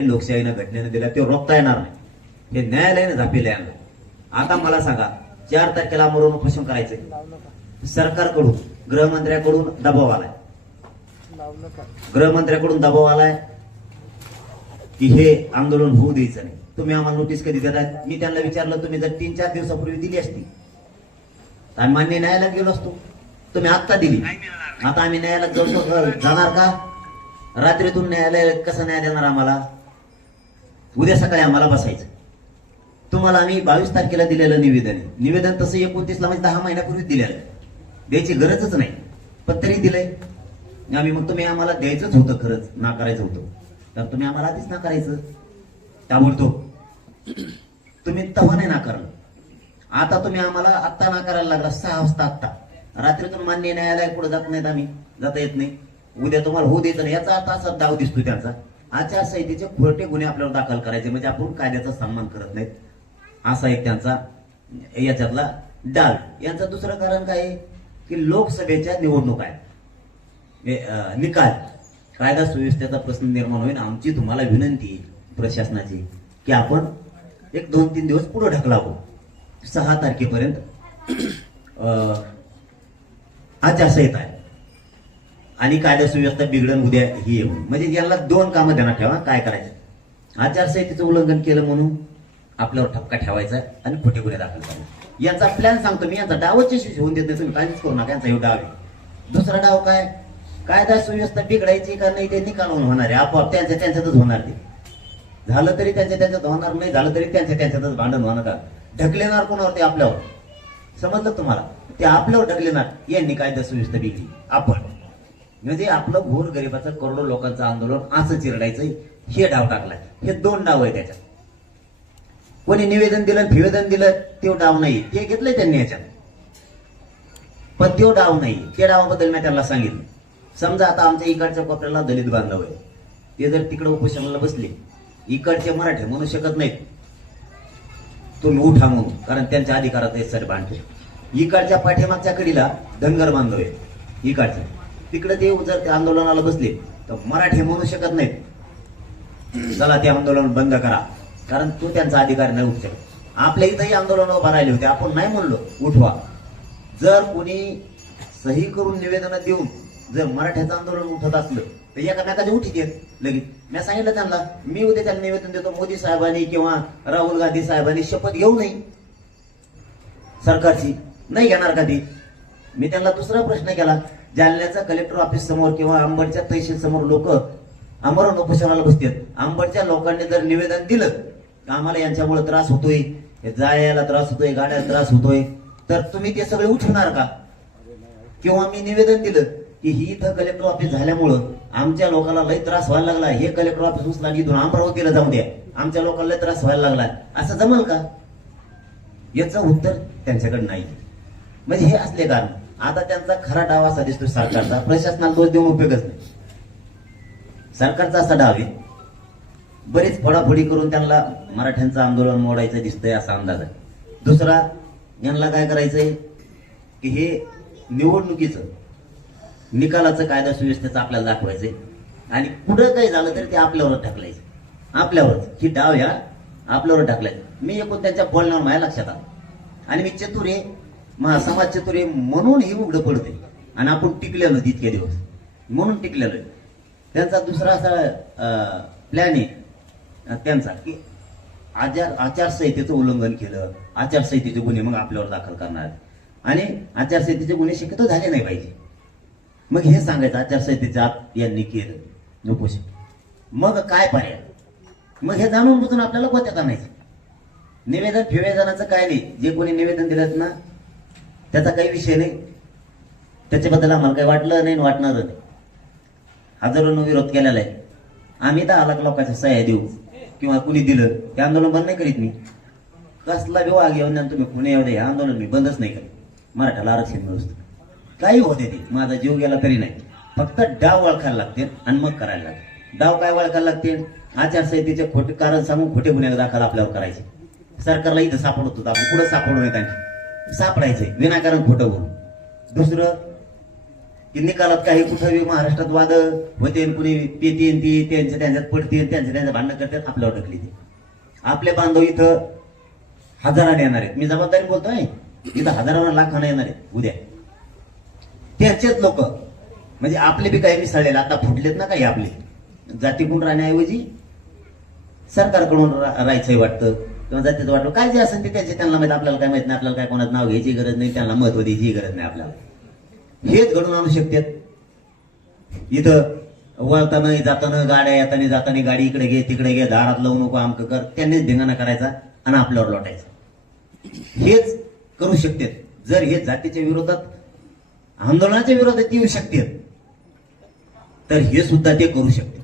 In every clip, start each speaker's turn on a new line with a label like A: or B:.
A: लोकशाहीनं घटनेनं दिला ते रोखता येणार नाही. हे न्यायालयानं झापेले आणलं आता मला सांगा चार तारखेला मरून उपोषण करायचं सरकारकडून गृहमंत्र्याकडून दबाव आलाय. गृहमंत्र्याकडून दबाव आलाय की हे आंदोलन होऊ द्यायचं नाही. तुम्ही आम्हाला नोटीस कधी देताय? मी त्यांना विचारलं तुम्ही जर तीन चार दिवसापूर्वी दिली असती. तर आम्ही मान्य न्यायालयात गेलो असतो. तुम्ही आत्ता दिली. आता आम्ही न्यायालयात जाऊ जाणार का? रात्रीतून न्यायालय कसं न्याय देणार आम्हाला? उद्या सकाळी आम्हाला बसायचं. तुम्हाला आम्ही बावीस तारखेला दिलेलं निवेदन आहे. निवेदन तसं एकोणतीसला म्हणजे दहा महिन्यापूर्वी दिलेलं आहे. द्यायची गरजच नाही. पण तरी दिलंय. आम्ही मग तुम्ही आम्हाला द्यायचंच होतं खरंच. नाकारायचं होतं. तर तुम्ही आम्हाला आधीच नाकारायचं ताबडतोब तुम्ही तव्हा नाही नाकारलं आता तुम्ही आम्हाला आत्ता नाकारायला लागला सहा वाजता आत्ता. रात्रीतून मान्य न्यायालय पुढे जात नाहीत आम्ही. जाता येत नाही. उद्या तुम्हाला होऊ द्यायचं याचा आता असा दाव दिसतो त्यांचा. आचारसंहितेचे खोटे गुन्हे आपल्यावर दाखल करायचे म्हणजे आपण कायद्याचा सन्मान करत नाहीत. असा एक त्यांचा याच्यातला डाल यांचं दुसरं कारण काय आहे? की लोकसभेच्या निवडणूक आहे निकाल. कायदा सुव्यवस्थेचा प्रश्न निर्माण होईल. आमची तुम्हाला विनंती प्रशासनाची की आपण एक दोन तीन दिवस पुढे ढकलावं. सहा तारखेपर्यंत अं, आचारसंहिता आहे. आणि कायदा सुव्यवस्था बिघडण उद्या ही येऊन. म्हणजे यांना दोन कामं ध्यानात ठेवा काय करायचं? आचारसंहितेचं उल्लंघन केलं म्हणून आपल्यावर ठपका ठेवायचा आणि खोटे गुन्हे दाखल करायचे याचा प्लॅन सांगतो मी यांचा डावच यशस्वी होऊन देत नाही तुम्ही काहीच करू नका यांचा हे डाव आहे. दुसरा डाव काय? कायदा सुव्यवस्था बिघडायची का नाही ते निकालून होणार आहे आपोआप त्यांच्या त्यांच्यातच होणार ते. झालं तरी त्यांच्या त्यांच्यात होणार नाही झालं तरी त्यांच्या त्यांच्यातच भांडण होणार का? ढकलेणार कोणावर ते आपल्यावर? समजलं तुम्हाला? ते आपल्यावर ढकलेणार यांनी कायदा सुव्यवस्था बिघडली. आपण. म्हणजे आपलं घोर गरिबाचं करोडो लोकांचं आंदोलन असं चिरडायचं हे डाव टाकलाय. हे दोन डाव आहे त्याच्यात. कोणी निवेदन दिलं निवेदन दिलं ते डाव नाही. ते घेतलंय त्यांनी याच्यात. पण तो डाव नाही. त्या डावाबद्दल मी त्यांना सांगितलं. समजा आता आमच्या इकडच्या कोपऱ्याला दलित बांधव आहे ते जर तिकडे उपोषणाला बसले इकडचे मराठे म्हणू शकत नाहीत. तुम्ही उठा म्हणून कारण त्यांच्या अधिकारात आहे सर बांधले. इकडच्या पाठीमागच्या कडीला धनगर बांधव आहे इकडच्या तिकडे ते जर त्या आंदोलनाला बसले तर मराठी म्हणू शकत नाहीत. चला ते आंदोलन बंद करा. कारण तो त्यांचा अधिकार नाही उठ आपल्या इथंही आंदोलन उभा राहिले होते. आपण नाही म्हणलो उठवा. जर कोणी सही करून निवेदन देऊन जर मराठ्याचं आंदोलन उठत असलं तर एकामेकाचे उठी येत लगेच. मी सांगितलं त्यांना मी उद्या त्यांना निवेदन देतो मोदी साहेबांनी किंवा राहुल गांधी साहेबांनी शपथ घेऊ नये. सरकारची. नाही घेणार का ती मी त्यांना दुसरा प्रश्न केला जालन्याचा कलेक्टर ऑफिस समोर किंवा अंबडच्या तहसील समोर लोक आमरण उपोषणाला बसतात. आंबडच्या लोकांनी जर निवेदन दिलं आम्हाला यांच्यामुळे त्रास होतोय जायला त्रास होतोय गाड्याला त्रास होतोय तर तुम्ही ते सगळे उठवणार का? किंवा मी निवेदन दिलं की ही इथं कलेक्टर ऑफिस झाल्यामुळं आमच्या लोकांना लय त्रास व्हायला लागला. हे कलेक्टर ऑफिस उचला इथून अमरावतीला जाऊ द्या. आमच्या लोकांना लय त्रास व्हायला लागला. असं जमल का? याचं उत्तर त्यांच्याकडे नाही. म्हणजे हे असले कारण. आता त्यांचा खरा डाव असा दिसतो सरकारचा. प्रशासनाला दोष देऊन उपयोगच नाही. सरकारचा असा डाव आहे. बरीच फोडाफोडी करून त्यांना मराठ्यांचं आंदोलन मोडायचं दिसतंय असा अंदाज आहे. दुसरा यांना काय करायचंय? की हे निवडणुकीचं निकालाचं कायदा सुव्यवस्थेचं आपल्याला दाखवायचंय. आणि पुढं काही झालं तरी ते आपल्यावर ढकलायचं. आपल्यावरच. ही डाव ह्या आपल्यावर ढकलायचं. मी एकूण त्यांच्या बोलण्यावर माझ्या लक्षात आलं. आणि मी चतुर आहे. मग समाज चतुर म्हणून हे उघडं पडते आणि आपण टिकलेलो तितके दिवस. म्हणून टिकलेलो त्यांचा दुसरा असा प्लॅन आहे. त्यांचा की आचार आचारसंहितेचं उल्लंघन केलं. आचारसंहितेचे गुन्हे मग आपल्यावर दाखल करणार. आणि आचारसंहितेचे गुन्हे शक्यतो झाले नाही पाहिजे. मग हे सांगायचं आचारसंहितेचं आत यांनी केलं. उपोषण मग काय पर्याय? मग हे जाणून बुजून आपल्याला गोत्यात आणायचं निवेदन फिवेदनाचं काय नाही. जे कोणी निवेदन दिलं ना त्याचा काही विषय नाही. त्याच्याबद्दल आम्हाला काही वाटलं नाही आणि वाटणार नाही हजारोनं विरोध केलेला आहे. आम्ही दहा लाख लोकांच्या सह्या देऊ किंवा कुणी दिलं हे आंदोलन बंद नाही करीत मी. कसला बी वाघ आणि तुम्ही कुणी येऊ दे हे आंदोलन मी बंदच नाही करीत. मराठाला आरक्षण मिळवतो काही होते ते. माझा जीव गेला तरी नाही. फक्त डाव ओळखायला लागते आणि मग करायला लागते डाव काय ओळखायला लागते आचारसंहितेचे खोटे कारण सांगून खोटे गुन्हे दाखल आपल्यावर करायचे. सरकारला इथं सापडत होतं आपण पुढे सापडू नये त्यांनी? सापडायचंय विनाकारण खोटं बोलून दुसरं की निकालात काही कुठं महाराष्ट्रात वाद होते कुणी पेतीन ती त्यांच्या त्यांच्यात पडतील त्यांच्या त्यांचं भांडणं करतात आपल्यावर ढकली ते. आपले बांधव इथं हजाराने येणार आहेत. मी जबाबदारी बोलतोय इथं हजारावर लाखाने येणार आहेत उद्या. त्याचेच लोक म्हणजे आपले बी काही मिसळलेले आता फुटलेत ना काही आपले. जातीकडून राहण्याऐवजी सरकारकडून रा- राहायचंय वाटतं. किंवा जातीचं वाटलं काय जे असेल ते त्याचे. त्यांना माहिती आपल्याला काय माहीत नाही आपल्याला काय कोणाचं नाव घ्यायची गरज नाही त्यांना महत्त्व द्यायची गरज नाही आपल्याला. हेच घडून आणू शकतात. इथं वळताना जाताना गाड्या येताना जाताना गाडी इकडे घे तिकडे घे दारात लावू नको आमक कर. त्यांनीच धिंगाणा करायचा आणि आपल्यावर लोटायचं. हेच करू शकतात. जर हे जातीच्या विरोधात आंदोलनाच्या विरोधात येऊ शकतात तर हे सुद्धा ते करू शकते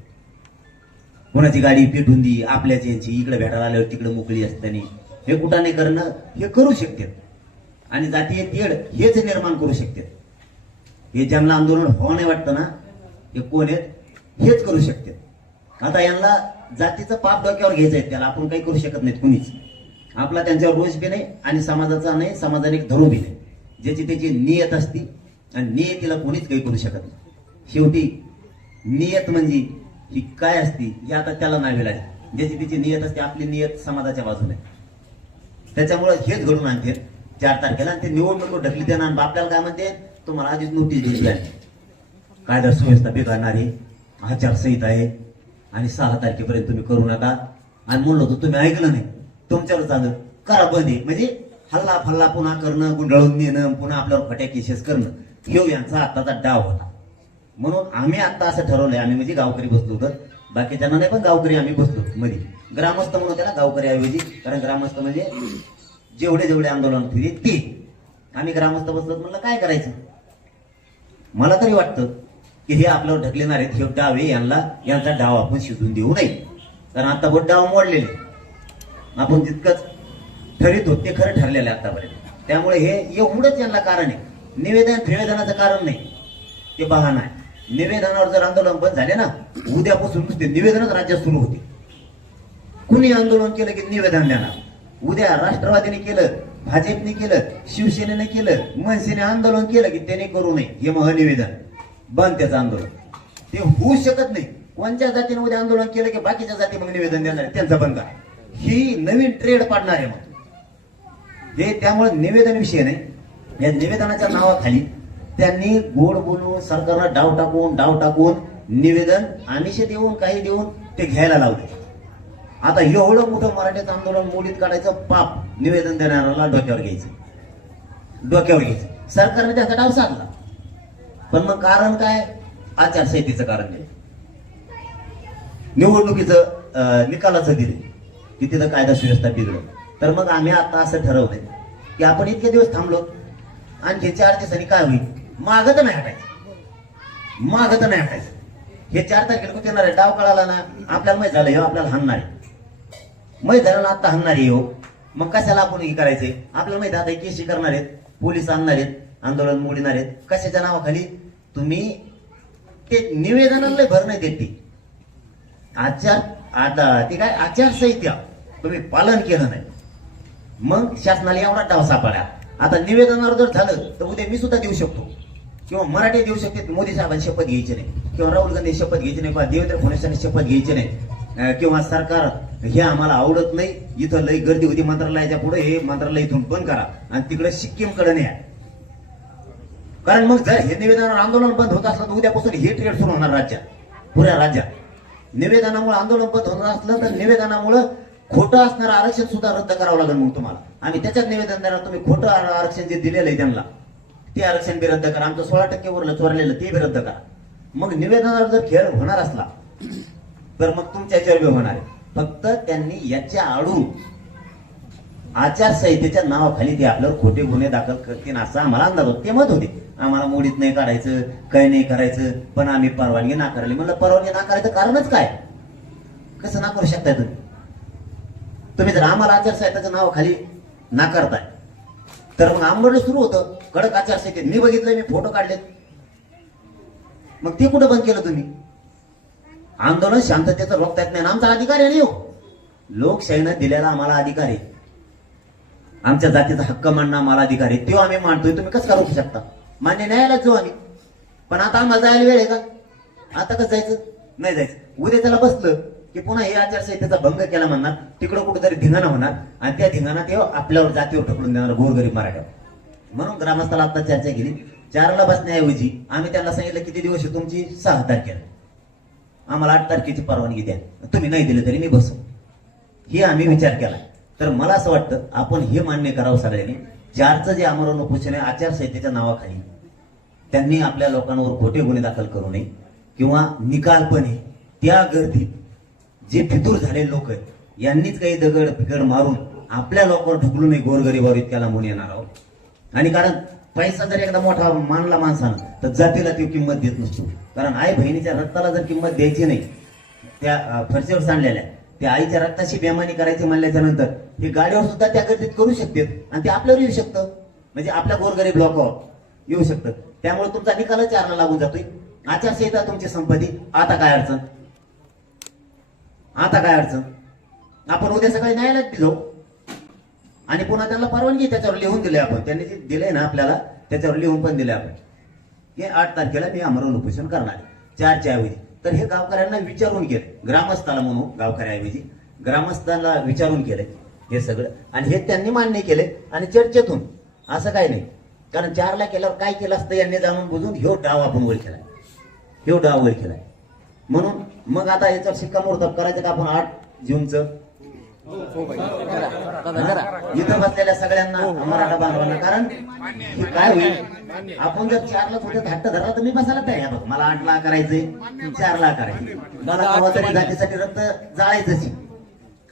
A: कोणाची गाडी पेटून दी आपल्याच यांची इकडे भेटायला आल्यावर तिकडे मोकळी असताना. हे कुठाने करणं हे करू शकतात. आणि जातीय तेढ हेच निर्माण करू शकतात. हे ज्यांना आंदोलन हो नाही वाटतं ना हे कोण आहेत हेच करू शकतात. आता यांना जातीचं पाप डोक्यावर घ्यायचं आहे त्याला आपण काही करू शकत नाहीत कुणीच. आपला त्यांच्यावर रोष बी नाही आणि समाजाचा नाही समाजाने धरू बी नाही. ज्याची त्याची नियत असती आणि नियतीला कोणीच काही करू शकत नाही. शेवटी नियत म्हणजे ही काय असती हे आता त्याला नावेल आहे ज्याची तिची नियत असते आपली नियत समाजाच्या बाजूने. त्याच्यामुळे हेच घडून आणते. चार तारखेला आणि ते निवडणूक ढकली देणार आणि आपल्याला काय म्हणते? तुम्हाला आधीच नोटीस दिली आहे. कायदा सुव्यवस्था बिघडणारी आचारसंहिता आहे. आणि सहा तारखेपर्यंत तुम्ही करू नका. आणि म्हणलं होतं तुम्ही ऐकलं नाही. तुमच्यावर चालू करा बंद म्हणजे हल्ला फल्ला पुन्हा करणं गुंडाळून नेणं पुन्हा आपल्यावर फट्या केसेस करणं. ह्यो यांचा आताचा डाव होता. म्हणून आम्ही आता असं ठरवलंय आम्ही म्हणजे गावकरी बसलो तर बाकीच्यांना नाही पण गावकरी आम्ही बसलो मध्ये ग्रामस्थ म्हणून त्याला गावकरी ऐवजी कारण ग्रामस्थ म्हणजे जेवढे जेवढे आंदोलन फिरे ते आम्ही ग्रामस्थ बसलो म्हणलं काय करायचं? मला तरी वाटतं की हे आपल्यावर ढकलेणार आहेत. हे डावे यांना यांचा डाव आपण शिजून देऊ नये. कारण आता बोट डाव मोडलेले आपण तितकंच ठरित होत ते खरं ठरलेलं आहे आतापर्यंत. त्यामुळे हे एवढंच यांना कारण आहे. निवेदन निवेदनाचं कारण नाही. ते बहाणं आहे. निवेदनावर जर आंदोलन बंद झाले ना उद्यापासून नुसते निवेदनच राज्यात सुरू होते कुणी आंदोलन केलं की निवेदन देणार? उद्या राष्ट्रवादीने केलं भाजपने केलं शिवसेनेने केलं मनसेने आंदोलन केलं की त्याने करू नये. हे महानिवेदन बंद त्याचं आंदोलन. ते होऊ शकत नाही. कोणत्या जातीने उद्या आंदोलन केलं की बाकीच्या जाती मग निवेदन देणार त्यांचा त्यांचं बंद करा ही नवीन ट्रेड पाडणार आहे मग. हे त्यामुळे निवेदन विषय नाही. या निवेदनाच्या नावाखाली त्यांनी गोड बोलून सरकारला डाव टाकून डाव टाकून निवेदन आमिष देऊन काही देऊन ते घ्यायला लावले. आता एवढं मोठं मराठीचं आंदोलन मोडीत काढायचं पाप. निवेदन देणाऱ्याला डोक्यावर घ्यायचं. डोक्यावर घ्यायचं. सरकारने त्याचा डाव साधला. पण मग कारण काय? आचारसंहितेचं कारण दिलं निवडणुकीचं निकालाचं दिले. की तिथं कायदा सुव्यवस्था बिघडलं. तर मग आम्ही आता असं ठरवलंय की आपण इतके दिवस थांबलो. आणखी चार दिवसांनी काय होईल? मागं तर नाही हटायचं. मागं तर नाही हटायचं. हे चार तारखेला कुठे येणार आहे? डाव कळाला ना? आपल्याला माहीत झालं हे आपल्याला हाणणार आहे. माहीत झालं ना आता हाणणार आहे हो. मग कशाला आपण हे करायचंय? आपल्याला माहीत आता केशी करणार आहेत पोलीस आणणार आहेत आंदोलन मोडणार आहेत. कशाच्या नावाखाली? तुम्ही ते निवेदनाला लय भर नाही देत ती. आचार आता ते काय? आचारसंहिता. तुम्ही पालन केलं नाही. मग शासनाला एवढा डाव सापडा आता निवेदनावर जर झालं तर उद्या मी सुद्धा देऊ शकतो. किंवा मराठी देऊ शकते मोदी साहेबांनी शपथ घ्यायची नाही. किंवा राहुल गांधी शपथ घ्यायची नाही किंवा देवेंद्र फडणवीसांनी शपथ घ्यायची नाही. किंवा सरकार हे आम्हाला आवडत नाही. इथं लई गर्दी होती मंत्रालयाच्या पुढे हे मंत्रालय इथून बंद करा. आणि तिकडे सिक्कीमकडे न्या. कारण मग जर हे निवेदनावर आंदोलन बंद होत असलं तर उद्यापासून हे ट्रेड सुरू होणार राज्यात. पुऱ्या राज्यात. निवेदनामुळे आंदोलन बंद होणार असलं तर निवेदनामुळे खोटं असणारं आरक्षण सुद्धा रद्द करावं लागेल मग तुम्हाला. आम्ही त्याच्यात निवेदन देणार तुम्ही खोटं आरक्षण जे दिलेलं आहे त्यांना. ते आरक्षण बी रद्द करा. आमचं सोळा टक्के उरलं चोरलेलं ते बी रद्द करा. मग निवेदनावर जर खेळ होणार असला तर मग तुमच्या याच्यावर बी होणार आहे. फक्त त्यांनी याच्या आडून आचारसंहितेच्या नावाखाली ते आपल्यावर खोटे गुन्हे दाखल करतील असा आम्हाला अंदाज होता. ते मत होते. आम्हाला मोडीत नाही काढायचं काही नाही करायचं पण आम्ही परवानगी नाकारली म्हणलं परवानगी नाकारायचं कारणच काय? कसं नाकारू शकताय तुम्ही? तुम्ही जर आम्हाला आचारसंहिताच्या नावाखाली नाकारताय तर मग आंबरलं सुरू होतं. कडक ते मी बघितलंय मी फोटो काढलेत. मग ते कुठं बंद केलं तुम्ही? आंदोलन शांततेचं रोखता येत नाही. आमचा अधिकार आहे नाही हो लोकशाहीनं दिलेला आम्हाला अधिकार आहे. आमच्या जातीचा हक्क मांडणं आम्हाला अधिकार आहे. तो आम्ही मांडतोय तुम्ही कसं का रोखू शकता? मान्य न्यायालयात जाऊ आम्ही. पण आता आम्हाला जायला वेळ आहे का? आता कसं जायचं? नाही जायचं. उद्या त्याला बसलं की पुन्हा हे आचारसंहितेचा भंग केला म्हणणार. तिकडं कुठेतरी धिंगाणा होणार. आणि त्या धिंगाणात हे आपल्यावर जातीवर ढकलून देणार गोरगरीब मराठ्यावर. म्हणून ग्रामस्थाला आता चर्चा केली. चारला बसण्याऐवजी आम्ही त्यांना सांगितलं किती दिवस तुमची? सहा तारखेला. आम्हाला आठ तारखेची परवानगी द्या. तुम्ही नाही दिलं तरी मी बसू. हे आम्ही विचार केला. तर मला असं वाटतं आपण हे मान्य करावं सगळ्यांनी. चारचं जे आमरण उपोषण आहे आचारसंहितेच्या नावाखाली त्यांनी आपल्या लोकांवर खोटे गुन्हे दाखल करू नये किंवा निकालपणे त्या गर्दीत जे फितूर झाले लोक आहेत यांनीच काही दगड फिकड मारून आपल्या लोकांवर ढुकलू नये गोरगरीबावर इतक्याला म्हणून येणार आहोत. आणि कारण पैसा जर एकदा मोठा मानला माणसानं तर जातीला ती किंमत देत नसतो. कारण आई बहिणीच्या रक्ताला जर किंमत द्यायची नाही त्या अं, फरशीवर सांडलेल्या त्या आईच्या रक्ताशी बेमानी करायची म्हणल्याच्या नंतर हे गाडीवर सुद्धा त्या गर्दीत करू शकते आणि ते आपल्यावर येऊ शकतं. म्हणजे आपल्या गोरगरीब लोकांवर येऊ शकतं त्यामुळे तुमचा निकालच चारला लागून जातोय. आचारसंहिता तुमची संपत्ती आता काय अडचण? आता काय अडचण? आपण उद्या सकाळी न्यायालयात जाऊ. आणि पुन्हा त्यांना परवानगी त्याच्यावर लिहून दिली आपण. त्यांनी जे दिलंय ना आपल्याला त्याच्यावर लिहून पण दिले आपण. हे आठ तारखेला मी आमरण उपोषण करणार चारच्या ऐवजी. तर हे गावकऱ्यांना विचारून केलं ग्रामस्थाला म्हणू गावकऱ्याऐवजी. ग्रामस्थाला विचारून केलं हे सगळं. आणि हे त्यांनी मान्य केले आणि चर्चेतून असं काही नाही. कारण चारला केल्यावर काय केलं असतं यांनी जाणून बुजून ह्यो डाव आपण वर केलाय. ह्यो डाव वर केलाय. म्हणून मग आता याच्यावर शिक्कामोर्तब करायचं का आपण आठ जूनचं? इथं बसलेल्या सगळ्यांना मराठा बांधवांना कारण हे काय होईल? आपण जर चारला कुठे धाट्ट धरला तर मी बसायला तयार बघ मला आठला करायचंय चारला करायचंय मला कवा तरी जातीसाठी रक्त जाळायचंच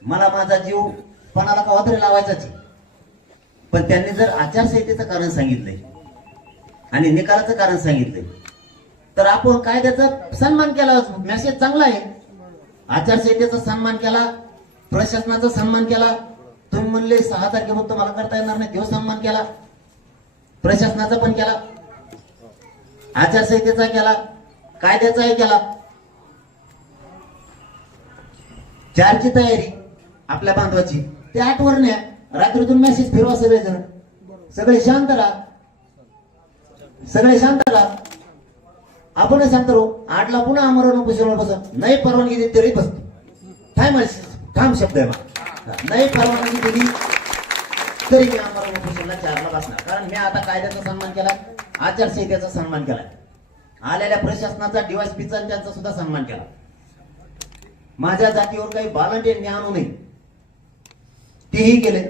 A: मला माझा जीव पणाला कवा तरी लावायचाच पण त्यांनी जर आचारसंहितेचं कारण सांगितलंय आणि निकालाचं कारण सांगितलंय तर आपण कायद्याचा सन्मान केला. मेसेज चांगला आहे. आचारसंहितेचा सन्मान केला प्रशासनाचा सन्मान केला. तुम्ही म्हणले सहा तारखेपर्यंत मला करता येणार नाही. तो सन्मान केला. प्रशासनाचा पण केला. आचारसंहितेचा केला. कायद्याचाही केला. चारची तयारी आपल्या बांधवाची. ते आठवर न्या रात्रीतून मेसेज फिरवा सगळेजण. सगळे शांत राहा. सगळे शांत राहा. आपण शांत आठला पुन्हा आमरण उपोषणावर बसा. नाही परवानगी देत तरी बसतो थांब ठाम शब्द आहे माझा. नाही परवानगी दिली तरी मी आम्हाला उपोषणाला चारला बसणार. कारण मी आता कायद्याचा सन्मान केला आचारसंहितेचा सन्मान केला आलेल्या प्रशासनाचा डीवायसपीचा आणि त्यांचा सुद्धा सन्मान केला. माझ्या जातीवर काही बालंटेंनी आणू नये. तेही केले.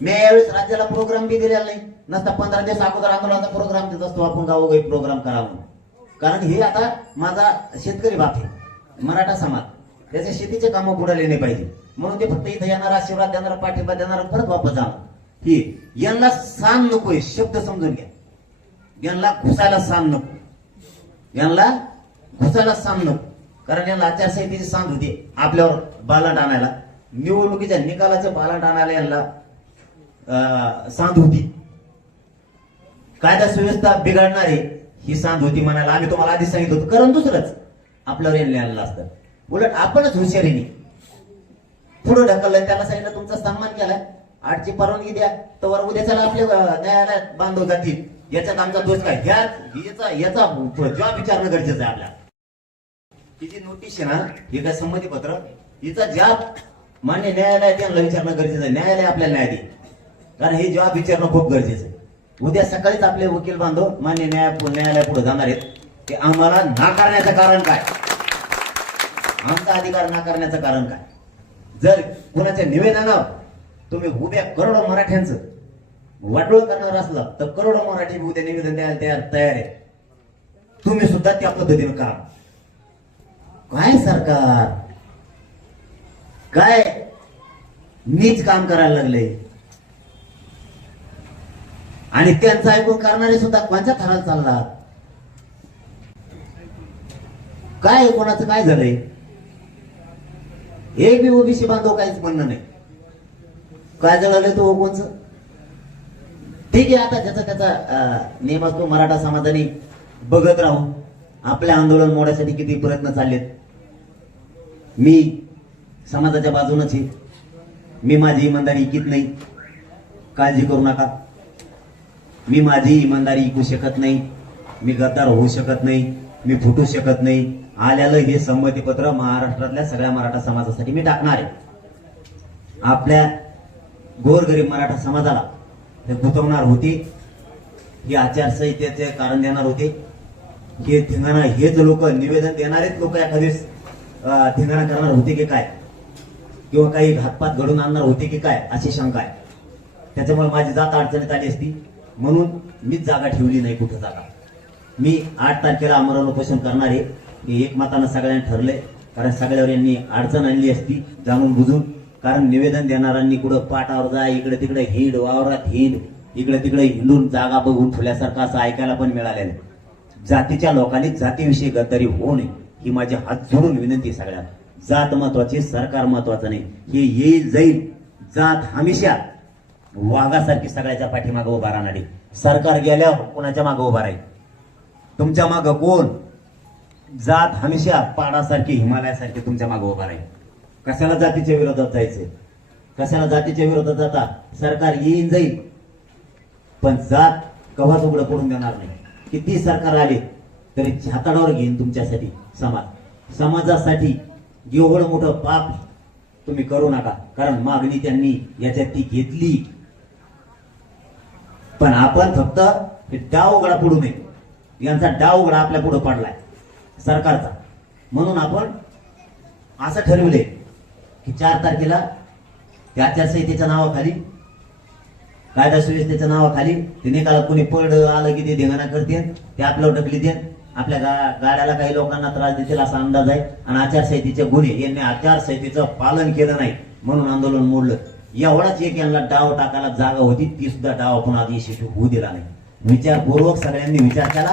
A: मी यावेळेस राज्याला प्रोग्राम बी दिलेला नाही. नसता पंधरा दिवस अगोदर आंदोलनाचा प्रोग्राम देत असतो. आपण गावोगावी प्रोग्राम करावा कारण हे आता माझा शेतकरी बाप आहे. मराठा समाज. त्याचे शेतीचे कामं बुडाले नाही पाहिजे. म्हणून ते फक्त इथं येणार आशीर्वाद देणार पाठिंबा देणार परत वापस जाणार. ही यांना सान नकोय शब्द समजून घ्या. यांना घुसायला सान नको. यांना घुसायला सान नको. कारण यांना आचारसंहितेची सांग होती आपल्यावर बालाट आणायला. निवडणुकीच्या निकालाचं बालाट आणायला यांना अं, सांध होती. कायदा सुव्यवस्था बिघडणारे ही सांध होती म्हणायला आम्ही तुम्हाला आधी सांगितलं होतं. कारण दुसरंच आपल्यावर यांनी आणलं असतं. उलट आपणच हुशारीने. पुढे ढकललं त्याला सांगितलं तुमचा सन्मान केलाय. आठची परवानगी द्या. तर उद्या चला आपल्या न्यायालयात बांधव जातील. याच्यात आमचा दोष काय? ह्या याचा याचा जॉब विचारणं गरजेचं आहे आपल्याला. ही जी नोटीस आहे ना हे काय संमती पत्र हिचा जॉब मान्य न्यायालयात यांना विचारणं गरजेचं आहे. न्यायालय आपल्याला न्याय देईल. कारण हे जॉब विचारणं खूप गरजेचं आहे. उद्या सकाळीच आपले वकील बांधव मान्य न्याय न्यायालय पुढे जाणार आहेत. की आम्हाला नाकारण्याचं कारण काय? आमचा अधिकार नाकारण्याचं कारण काय? जर कुणाच्या निवेदनावर तुम्ही उभ्या करोडो मराठ्यांचं वाटोळ करणार असलं तर करोडो मराठी उद्या निवेदन द्यायला तयार तयार आहे. तुम्ही सुद्धा त्या पद्धतीनं करा. काय सरकार? काय? नीच काम करायला लागले. आणि त्यांचं ऐकून करणारे सुद्धा कोणत्या थराला चालला काय कोणाचं काय झालंय? हे बी ओबीसी बांधव काहीच म्हणणं नाही. काय जळालं तो कोणच ठीक आहे आता ज्याचा त्याचा नियम असतो मराठा समाजाने बघत राहू आपल्या आंदोलन मोडण्यासाठी किती प्रयत्न चाललेत. मी समाजाच्या बाजूनच आहे. मी माझी इमानदारी इकित नाही. काळजी करू नका. मी माझी इमानदारी इकू शकत नाही. मी गद्दार होऊ शकत नाही. मी फुटू शकत नाही. आल्याला हे संमतीपत्र महाराष्ट्रातल्या सगळ्या मराठा समाजासाठी मी टाकणार आहे. आपल्या गोरगरीब मराठा समाजाला हे गुंतवणार होती ही आचारसंहितेचे कारण देणार होते हे धिंगाणा हेच लोक निवेदन देणारेच लोक एखादेस अं, धिंगाणा करणार होते की काय? किंवा काही घातपात घडून आणणार होते की काय? अशी शंका आहे. त्याच्यामुळे माझी जात अडचणीत आली असती. म्हणून मीच जागा ठेवली नाही कुठं जागा. मी आठ तारखेला आमरण उपोषण करणार आहे. हे एकमतानं सगळ्यांनी ठरलंय. कारण सगळ्यावर यांनी अडचण आणली असती जाणून बुजून. कारण निवेदन देणाऱ्यांनी कुठं पाटावर जा इकडे तिकडे हिंड वावरात हिंड इकडे तिकडे हिंडून जागा बघून ठेवल्यासारखं असं ऐकायला पण मिळालेलं जातीच्या लोकांनी जातीविषयी गद्दारी होऊ नये ही माझी हात जोडून विनंती सगळ्या जात महत्वाची सरकार महत्वाचं नाही. हे येईल जाईल. जात हमेशा वाघासारखी सगळ्याच्या पाठीमागं उभा राहणारी. सरकार गेल्यावर कोणाच्या मागं उभा राहील? तुमच्या मागं कोण? जात हमेशा पाडासारखी हिमालयासारखी तुमच्या मागं उभा राहील. कशाला जातीच्या विरोधात जायचे? कशाला जातीच्या विरोधात जाता? सरकार येईन जाईल. पण जात कव्हाच उघडं पडून देणार नाही. किती सरकार आले तरी हाताडावर घेईन तुमच्यासाठी समाज. समाजासाठी एवढं मोठं पाप तुम्ही करू नका. कारण मागणी त्यांनी याच्यात ती घेतली. पण आपण फक्त हे डाव उघडा पडू नये. यांचा डाव उघडा आपल्या पुढे पडलाय. सरकारचा. म्हणून आपण असं ठरवले की चार तारखेला त्या आचारसंहितेच्या नावाखाली कायदा सुव्यवस्थेच्या नावाखाली ते निकाला कोणी पड आलं की ते धिंगाणा करते ते आपल्यावर ढकली देत आपल्या गा- गाड्याला काही लोकांना त्रास देतील असा अंदाज आहे आणि आचारसंहितेचे गुन्हे यांनी आचारसंहितेचं पालन केलं नाही म्हणून आंदोलन मोडलं. एवढाच एक यांना डाव टाकायला जागा होती ती सुद्धा डाव आपण आज यशस्वी होऊ दिला नाही. विचारपूर्वक सगळ्यांनी विचार केला.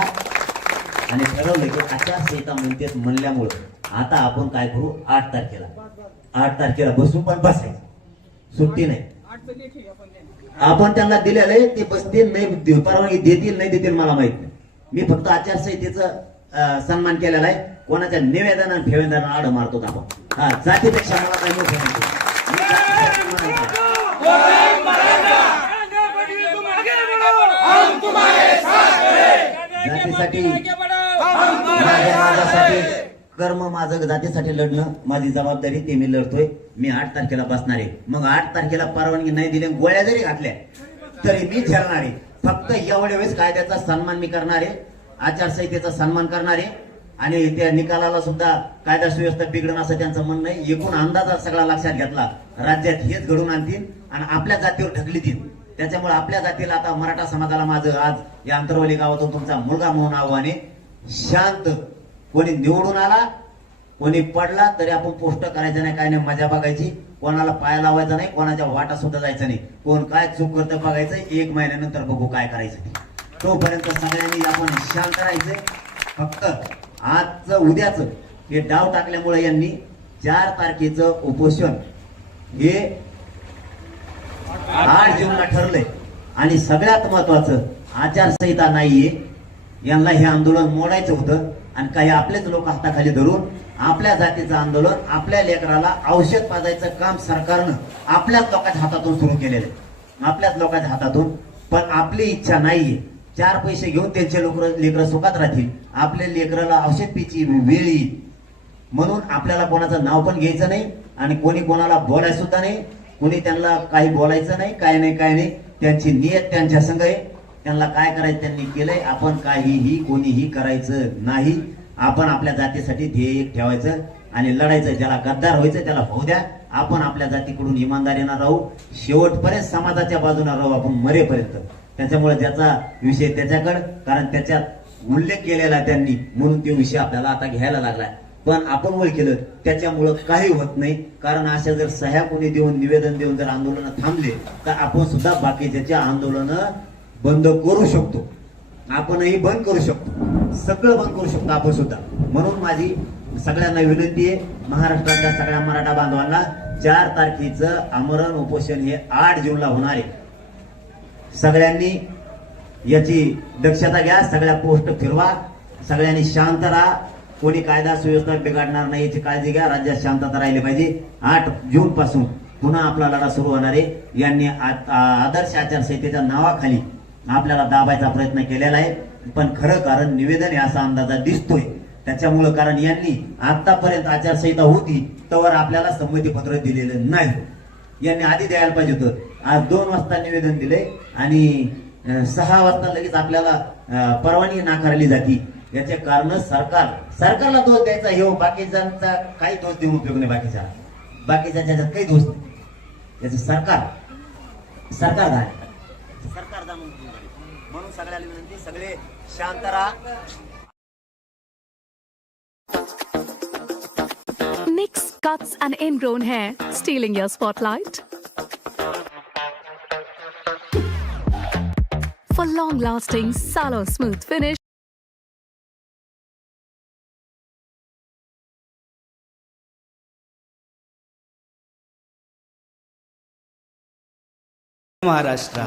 A: आणि ठरवलं की आचारसंहिता म्हणतेच म्हणल्यामुळं आता आपण काय करू? आठ तारखेला. आठ तारखेला बसू पण बसायचं. सुट्टी नाही. आपण त्यांना दिलेलं आहे ते बसतील नाही परवानगी देतील नाही देतील मला माहीत नाही. मी फक्त आचारसंहितेचा सन्मान केलेला आहे. कोणाच्या निवेदन आणि आड मारतो आपण. हा जातीपेक्षा मला काही मोठं जातीसाठी माझ्या कर्म माझं जातीसाठी लढणं माझी जबाबदारी ते मी लढतोय. मी आठ तारखेला बसणार आहे. मग आठ तारखेला परवानगी नाही दिली गोळ्या जरी घातल्या तरी मी झेलणार आहे. फक्त एवढ्या वेळेस कायद्याचा सन्मान मी करणार आहे. आचारसंहितेचा सन्मान करणार आहे. आणि त्या निकालाला सुद्धा कायदा सुव्यवस्था बिघडणं असं त्यांचं म्हणणं आहे. एकूण अंदाजा सगळा लक्षात घेतला. राज्यात हेच घडून आणतील आणि आपल्या जातीवर ढकलीतील त्याच्यामुळे आपल्या जातीला आता मराठा समाजाला माझं आज या अंतरवली गावातून तुमचा मुलगा म्हणून आव्हाने शांत. कोणी निवडून आला कोणी पडला तरी आपण पोस्ट करायचं नाही काय नाही मजा बघायची. कोणाला पाय लावायचा नाही कोणाच्या वाटा सुद्धा जायचं नाही. कोण काय चूक करतं बघायचं एक महिन्यानंतर बघू काय करायचं तोपर्यंत सगळ्यांनी आपण शांत राहायचं. फक्त आजचं उद्याच हे डाव टाकल्यामुळे यांनी चार तारखेचं उपोषण हे आठ जूनला ठरलंय. आणि सगळ्यात महत्वाचं आचारसंहिता नाहीये. यांना हे आंदोलन मोडायचं होतं आणि काही आपलेच लोक हाताखाली धरून आपल्या जातीचं आंदोलन आपल्या लेकराला औषध पाजायचं काम सरकारनं आपल्याच लोकांच्या हातातून सुरू केलेलं आहे. आपल्याच लोकांच्या हातातून. पण आपली इच्छा नाहीये. चार पैसे घेऊन त्यांचे लोक लेकरं सुखात राहतील. आपल्या लेकराला औषध पिची वेळ. येईल म्हणून आपल्याला कोणाचं नाव पण घ्यायचं नाही आणि कोणी कोणाला बोलायचं सुद्धा नाही. कोणी त्यांना काही बोलायचं नाही काय नाही काय नाही. त्यांची नियत त्यांच्या संघ आहे. त्यांना काय करायचं त्यांनी केलंय. आपण काहीही कोणीही करायचं नाही. आपण आपल्या जातीसाठी ध्येय ठेवायचं आणि लढायचं. ज्याला गद्दार व्हायचं त्याला होऊ द्या. आपण आपल्या जातीकडून इमानदारीनं राहू. शेवटपर्यंत समाजाच्या बाजूने राहू आपण मरेपर्यंत. त्याच्यामुळे ज्याचा विषय त्याच्याकडं कारण त्याच्यात उल्लेख केलेला त्यांनी म्हणून तो विषय आपल्याला आता घ्यायला लागलाय. पण आपण वय केलं त्याच्यामुळं काही होत नाही. कारण अशा जर सह्या कोणी देऊन निवेदन देऊन जर आंदोलन थांबले तर आपण सुद्धा बाकीच्या आंदोलन बंद करू शकतो. आपणही बंद करू शकतो. सगळं बंद करू शकतो आपण सुद्धा. म्हणून माझी सगळ्यांना विनंती आहे महाराष्ट्रातल्या सगळ्या मराठा बांधवांना चार तारखेचं आमरण उपोषण हे आठ जूनला होणार आहे. सगळ्यांनी याची दक्षता घ्या सगळ्या पोस्ट फिरवा सगळ्यांनी शांत राहा. कोणी कायदा सुव्यवस्था बिघडणार नाही याची काळजी घ्या राज्यात शांतता राहिली पाहिजे. आठ जून पासून पुन्हा आपला लढा सुरू होणार आहे. यांनी आ- आदर्श आचारसंहितेच्या नावाखाली आपल्याला दाबायचा प्रयत्न केलेला आहे. पण खरं कारण निवेदन हे असा अंदाजा दिसतोय. त्याच्यामुळं कारण यांनी आतापर्यंत आचारसंहिता होती तर आपल्याला संमतीपत्र दिलेलं नाही. यांनी आधी द्यायला पाहिजे होतं. आज दोन वाजता निवेदन दिले आणि सहा वाजता लगेच आपल्याला परवानगी नाकारली जाती. याचे कारण सरकार सरकारला दोष द्यायचा हे हो, बाकीच्यांचा काही दोष देऊन उपयोग नाही बाकीचा. बाकीच्या ज्याच्यात काही दोष नाही. याचं सरकार सरकार आहे म्हणून सगळ्याला विनंती सगळे शांत राहा
B: Nix cuts and ingrown hair, stealing your spotlight. For long lasting, sallow smooth finish,
C: Maharashtra